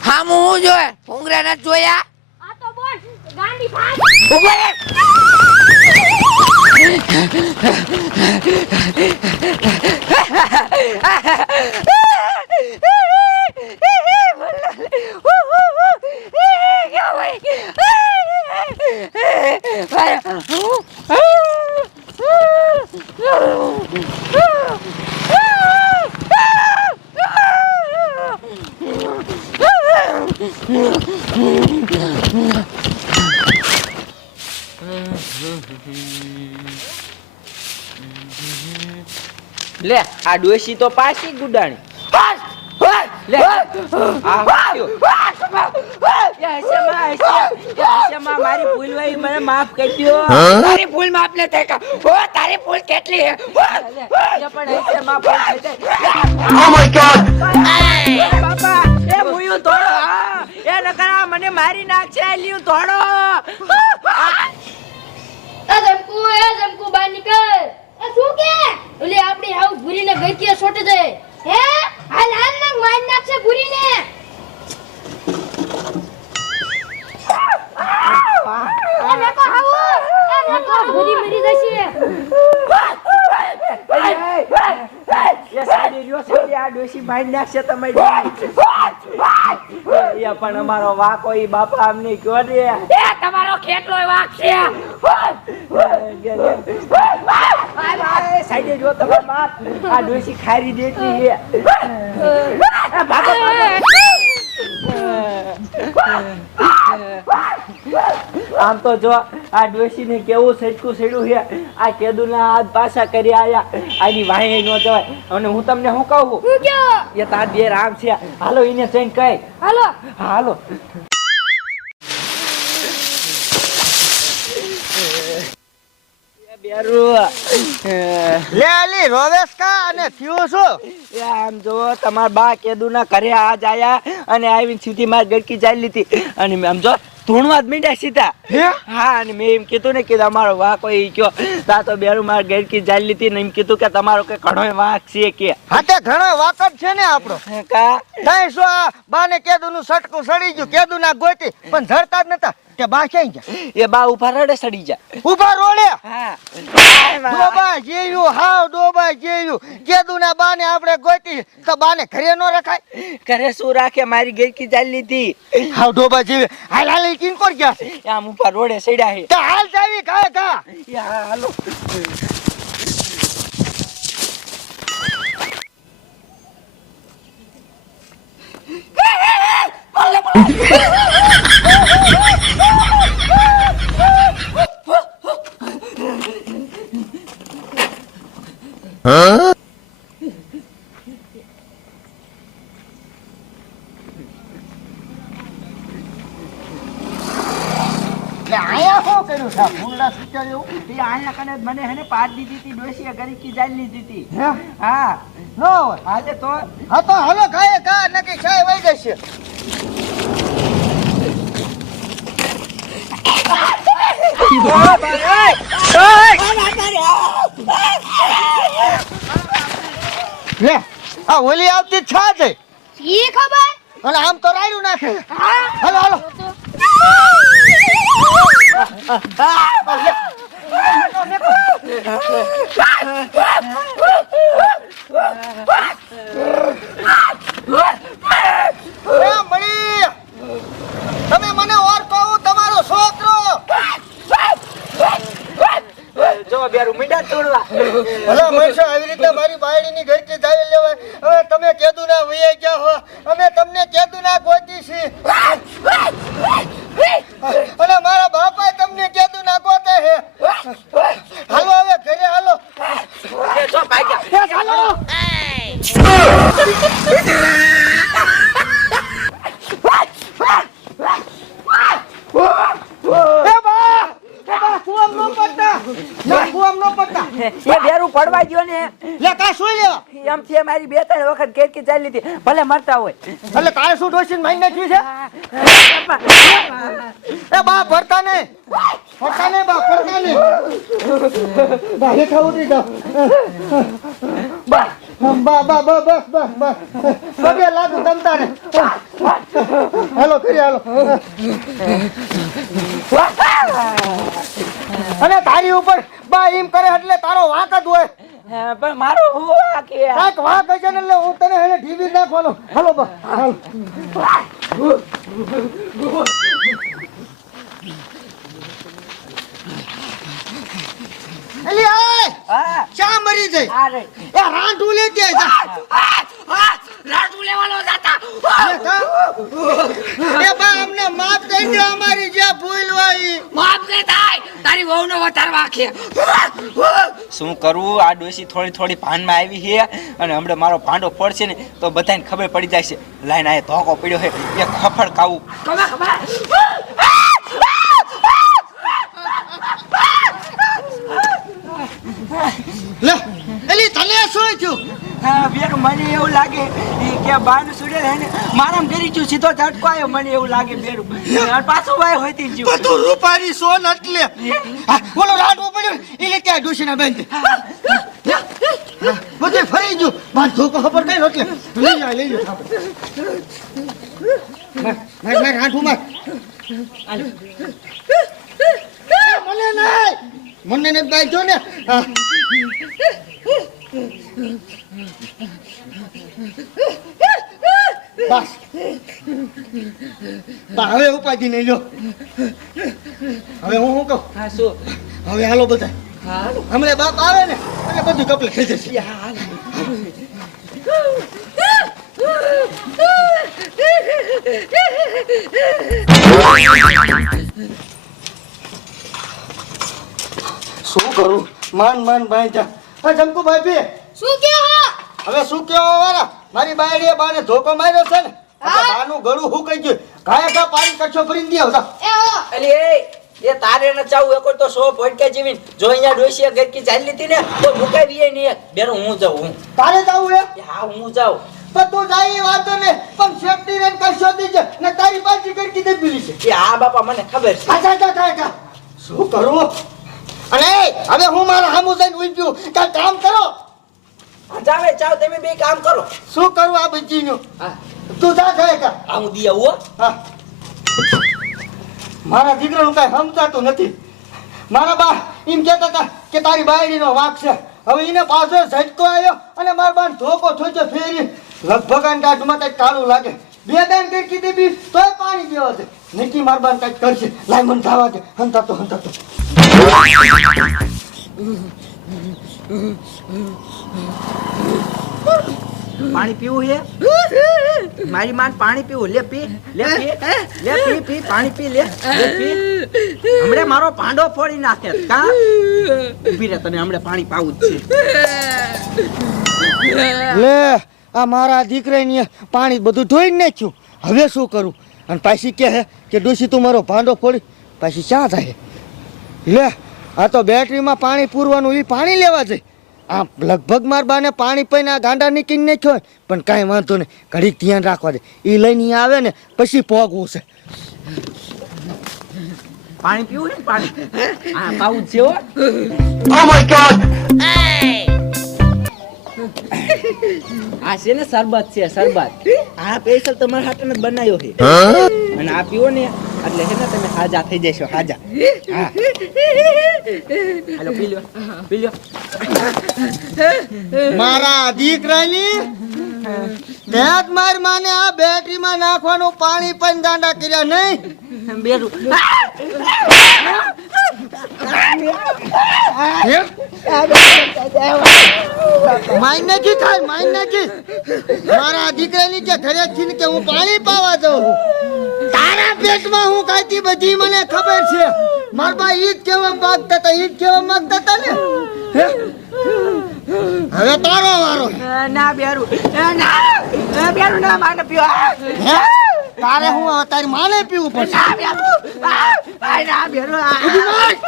હા હું જોયે ઉંગરા ના જોયા? આ તો બોલ ગાંડી ભાગ ઊભો લે આ ડોશી તો પાછી ગુડાણી લે આ મારી ભૂલ હોય મને માફ કરી દ્યો. તારી ભૂલ માફ ન થાય ઓ તારી ભૂલ કેટલી હે? પણ હસેમાં ભૂલ થઈ જાય. એ બાપા એ મુયું તોડો હા. એ નકરા મને મારી નાખશે લ્યું તોડો એ જમકુ એ જમકુ બહાર નીકળ. એ શું કે? ઓલી આપણી હાઉ ભૂરીને ગઈતીએ છોટી દે હે? હાલ હાલ ના મારી નાખશે ભૂરીને એ મેકો હાઉ એ મેકો ભૂરી મરી જશે એ સાડી રહ્યો સાડી આ ડોશી મારી નાખશે તમારી એ પણ અમારો વાકો ઈ બાપા અમને કયો દે. એ તમારો કેટલો વાક છે? સાઈડે જો તમારા બાપ આ ડોશી ખારી દેતી છે. ભાગો આમ તો જો આ ડોશીને કેવું સટકું સેડું છે. આ કેદુના હાથ પાછા કરી આયા. આની વાહી નો જવાય. અને હું તમને શું કહું હું કયો? એ તાર બે રામ છે. હાલો એને જઈને કહે હાલો. હાલો. બેરુ. લે અલી રોવેશ કા? અને થયું શું? એ આમ જો તમારા બા કેદુના ઘરે આજ આયા અને આવીને સીધી માર ગડકી ચાલી લીધી. અને આમ જો ધૂણવા જ સીધા. હા? અને મેં એમ કીધું ને કે તમારો વાંક હોય કયો. તા તો બેરું માર ગડકી ચાલી લીધી ને એમ કીધું કે તમારો કે ઘણો વાંક છે કે. હાતે ઘણો જ છે ને આપણો. કા? શું આ બાને કેદુ નું સટકું સડી ગયું કેદુ ના ગોતી પણ ધરતા જ નતા. કે બા ક્યાંય ગયા? એ બા ઊભા રડે સડી જા. ઊભા રોડે? હા. ડોબા જેયું હાવ ડોબા જેયું. કેદુ ના બાને આપણે ગોતી તો બાને ઘરે નો રખાય? ઘરે શું રાખે? મારી ગડકી ચાલી લીધી. હાવ ડોબા જેવી. હાલ હાલ કિન કોર ગયા આમ ઊભા રોડે સડ્યા હે તો હાલ જાવી કા કા હા, હાલો. લે કને મને હેને પાડ દીધી હતી ડોશીએ ગરીકી ચાલી લીધી હતી. હા? ન આજે તો હા તો હાલો કાય કા નકી ચાય વઈ જશે. લે આ ઓલી આવતી છ છે ઈ ખબર અને આમ તો રાયડું નાખે હાલો હાલો એ મળી તમે મને ઓળખો હું તમારો છોકરો જો બેરું મીંડા તોડવા. ભલા માણસો આવી રીતે મારી બાયડીની ઘરથી જાવી લેવાય. હવે તમે કેદુ ના વૈયા ગયા હો. અમે તમને કેદુ ના ગોતી છે અને મારા બાપા તમને કેદુ ના ગોતે છે હાલો હવે ઘરે હાલો એ જો ભાગ્યા એ બા એ બા કુવામ નો પડતા ના કુવામ નો પડતા એ બેરું પડવા ગયો ને લે કા સુઈ લેવા એમ છે એ મારી બે ત્રણ વખત કેરકી ચાલી લીધી ભલે મરતા હોય. એટલે તારે શું ડોસીને મારી નાખ્યું છે? એ બા ભરતા ને ભરતા ને બા ભરતા ને ભાઈ ખાવું નહીં બા બા બા બા બસ બસ બસ. પગે લાગુ તમતા ને હાલો. અને તારી ઉપર બા એમ કરે એટલે તારો વાંક જ હોય. હા, પણ મારો હું આ કે ને એટલે હું તને એને ઢીવી નાખવાનો. હાલો બા હાલો. એલી આય હા. ચા મરી જાય આ એ રાંઢું લે તે જા. લેવાનો જાતા. એ બા અમને માફ કરી દો અમારી જે ભૂલ હોય માફ ને થાય. તારી વહુનો વધારે વાંખે શું કરવું? આ ડોસી થોડી થોડી ભાનમાં આવી છે અને હમણાં મારો ભાંડો પડશે ને તો બધાને ખબર પડી જાય છે. લાઈન આ ધોકો પડ્યો છે. એ ખફડ ખાવું. ખબર ખબર લે, એલી, તને શું થયું? બેન મને એવું લાગે ઈ કે બાનું સુડેલ હે ને મારામ કરી છું સીધો ઝટકો આવ્યો મને એવું લાગે બેરું. અને પાછું ભાઈ હોતી જ તો તું રૂપારી સોન એટલે. બોલો રાંઢું પડ્યું એટલે ત્યાં ડોશીના બેન બધે ફરી જો માર ધોકો ખબર કઈ એટલે લઈ જા લઈ જા માર માર માર રાંઢું માર. એ, મને નહીં મને ને બાજ્યો ને હા. બસ બા હવે ઉપાધિ નહીં લો હવે હું શું કહું? હા શું? હવે હાલો બધા હમણાં બાપ આવે ને એટલે બધું કપલે થઈ જશે. શું કરું? માન માન ભાઈ જા. હા જમકુ ભાઈ ભી શું કે હા? હવે શું કેવા વાળા મારી બાયડીએ બાને ધોકો માર્યો છે ને. બાનું ગળું હું કહી ગયું? ગા પાણી કચ્છો ભરીને દે જા. એ ઓ અલી એ એ તારે ન ચાવું એક તો સો ભટકે જીવીન. જો અહીંયા ડોશીએ ગરકી ચાલી લીધી ને તો મુકાવીએ નહીં બેરો હું જાઉં હું. તારે જવું એ? હા હું જાઉં. પણ તું જાય એ ને પણ સેફટી રેન કરશો દીજે ને તારી પાછી ગરકી દે બીલી છે. એ હા બાપા મને ખબર છે. જા જા જા જા. શું કરું? અને હવે હું મારા હામું જઈને ઉઈ ગયું. કાંઈ કામ કરો? જાવે જાવ તમે બે કામ કરો. શું કરું આ બચ્ચીનું હા. તું જા જાય કા આ હું દી આવું હો. મારા દીકરાનું કાંઈ સમજાતું નથી મારા બા એમ કહેતા હતા કે તારી બાયડીનો વાંક છે હવે એને પાછો ઝટકો આવ્યો અને મારા બાને ધોકો થોચો ફેરી લગભગ આને દાઢમાં કંઈક કાળું લાગે બે દાન કરી કીધી બી તોય પાણી દેવા છે નીકી મારા બાને કંઈક કરશે લાય મને થવા દે હંતાતો હંતાતો પાણી પીવું છે? મારી માન પાણી પીવું. લે પી લે પી લે પી પી, પાણી પી, લે લે પી. હમણે મારો પાંડો ફોડી નાખે. કા? ઊભી રે તને હમણે પાણી પાવું જ છે. લે, આ મારા દીકરાની પાણી બધું ધોઈ નાખ્યું. હવે શું કરું? અને પાછી કહે કે ડોસી તું મારો ભાંડો ફોડી, પાછી ચા થાય લે, આ તો બેટરીમાં પાણી પૂરવાનું એ પાણી લેવા જાય. આ લગભગ માર બાને પાણી પીને આ ગાંડા નીકળી નાખ્યો હોય, પણ કાંઈ વાંધો નહીં. ઘડીક ધ્યાન રાખવા દે. એ લઈને આવે ને પછી પોગવું છે. પાણી પીવું છે ને પાણી? હા પાવું જ છે હો. આ છે ને શરબત છે શરબત. આ પેશલ તમારા હાથે ને બનાવ્યો છે. અને આ પીવો ને એટલે હે ને તમે હાજા થઈ જશો હાજા. હાલો પી લ્યો પી લ્યો. મારા દીકરાની બેટ માર માને આ બેટરીમાં નાખવાનું પાણી પણ દાંડા કર્યા નહીં. બેરું. માઇન નથી થાય માઇન નથી. મારા દીકરાની જે ઘરે કે હું પાણી પાવા જાઉં. તારા પેટમાં હું કાંઈથી બધી મને ખબર છે. મારા બા ઈ જ કેવા માંગતા હતા ઈ જ કેવા માંગતા હતા ને? હવે તારો વારો ના બેરું. ના. બેરું ના માને પીવો તારે હું હવે તારી માને પીવું પડશે? ના બેરું ના તારા.